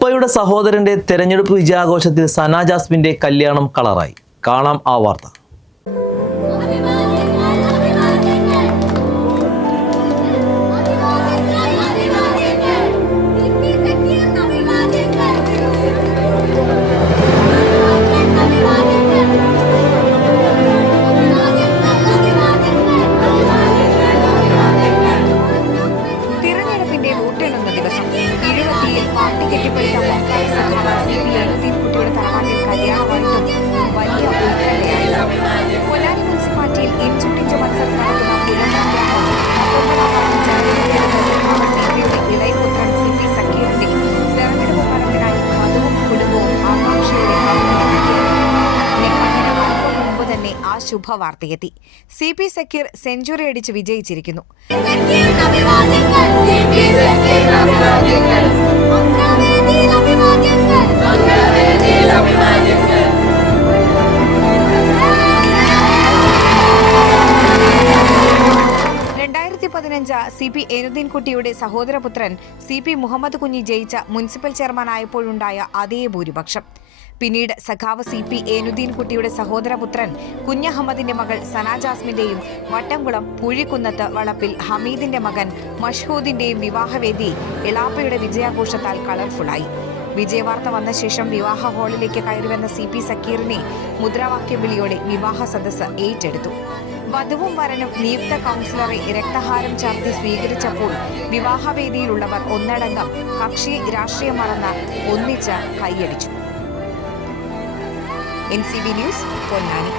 ഉപ്പയുടെ സഹോദരന്റെ തെരഞ്ഞെടുപ്പ് വിജയാഘോഷത്തിൽ സന ജാസ്മിന്റെ കല്യാണം കളറായി. കാണാം ആ വാർത്ത. വലിയ ആ ശുഭവാർത്തയെത്തി സി പി സക്കീർ സെഞ്ചുറി അടിച്ച് വിജയിച്ചിരിക്കുന്നു. പതിനഞ്ച് സി പി എനുദ്ദീൻകുട്ടിയുടെ സഹോദരപുത്രൻ സി പി മുഹമ്മദ് കുഞ്ഞി ജയിച്ച മുനിസിപ്പൽ ചെയർമാനായപ്പോഴുണ്ടായ അതേ ഭൂരിപക്ഷം. പിന്നീട് സഖാവ് സി പി ഏനുദ്ദീൻകുട്ടിയുടെ സഹോദരപുത്രൻ കുഞ്ഞഹമ്മദിന്റെ മകൾ സനാ ജാസ്മിന്റെയും വട്ടംകുളം പൂഴിക്കുന്നത്ത് വളപ്പിൽ ഹമീദിന്റെ മകൻ മഷ്ഹൂദിന്റെയും വിവാഹവേദി എളാപ്പയുടെ വിജയാഘോഷത്താൽ കളർഫുള്ളായി. വിജയവാർത്ത വന്ന ശേഷം വിവാഹ ഹാളിലേക്ക് കയറിവന്ന സി പി സക്കീറിനെ മുദ്രാവാക്യം വിളിയോടെ വിവാഹ സദസ്സ് ഏറ്റെടുത്തു. വധുവും വരനും നിയുക്ത കൗൺസിലറെ രക്തഹാരം ചാർത്തി സ്വീകരിച്ചപ്പോൾ വിവാഹവേദിയിലുള്ളവർ ഒന്നടങ്കം കക്ഷി രാഷ്ട്രീയം മറന്ന് ഒന്നിച്ച് കൈയടിച്ചു. N C B news Ponnani.